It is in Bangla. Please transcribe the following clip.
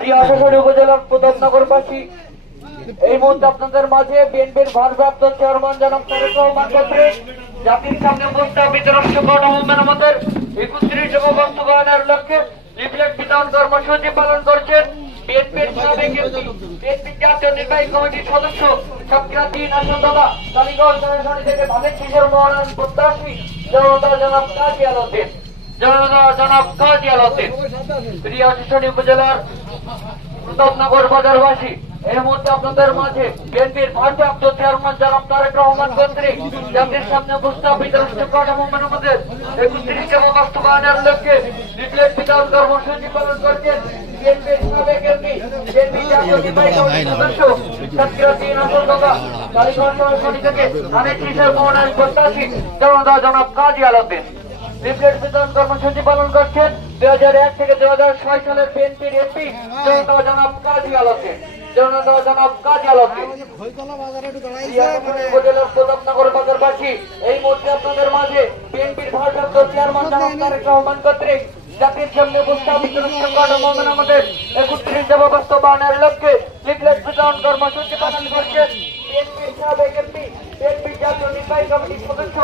আশাশুড়ি উপজেলার প্রতাপনগরবাসী এই মুহূর্তে আপনাদের মাঝে বিএনপির ভারপ্রাপ্ত চেয়ারম্যান জনাব তারেক রহমান কর্তৃক জাতির সামনে প্রস্তাবিত রাষ্ট্রগণ আমাদের 31 বাস্তবায়নের লক্ষ্যে লিফলেট বিতরণ কর্মসূচি পালন করছেন বিএনপির সাবেক এমপি, বিএনপি জাতীয় নির্বাহী কমিটির সদস্য সাতক্ষীরা 3 আসন তথা টালিগঞ্জ জনসংসদ থেকে ভাবের কিশোর মহারান প্রত্যাশী জনাব কাজী আলউদ্দিন প্রিয় আশাশুড়ি উপজেলার প্রতাপনগর বাজারবাসী এই মুহূর্তে আপনাদের মাঝে বিএনপির ভারপ্রাপ্ত চেয়ারম্যান জনাব তারেক রহমান কর্তৃক জাতির সামনে উপস্থাপিত রাষ্ট্রগণ আমাদের 31তম বাস্তবায়নের লক্ষ্যে লিফলেট বিতরণ কর্মসূচি পালন করছেন বিএনপির সাবেক এমপি, বিএনপি জাতীয় নির্বাহী কমিটির সদস্য সাতক্ষীরা 3 আসন তথা টালিগঞ্জ জনসংসদ থেকে ভাবের কিশোর মহারান প্রত্যাশী জনাব কাজী আলউদ্দিন লিফলেট বিতরণ কর্মসূচি পালন করছেন 2001 থেকে 2006 সালের বিএনপির এমপি জনাব কাজী আলউদ্দিন উপজেলার প্রতাপনগর বাজারবাসী এই মুহূর্তে আপনাদের মাঝে বিএনপির ভারপ্রাপ্ত চেয়ারম্যান জনাব তারেক রহমান কর্তৃক জাতির সামনে উপস্থাপিত রাষ্ট্রগণ আমাদের 31তম বাস্তবায়নের লক্ষ্যে লিফলেট বিতরণ কর্মসূচি পালন করছেন বিএনপির সাবেক এমপি, বিএনপি জাতীয় নির্বাহী কমিটির সদস্য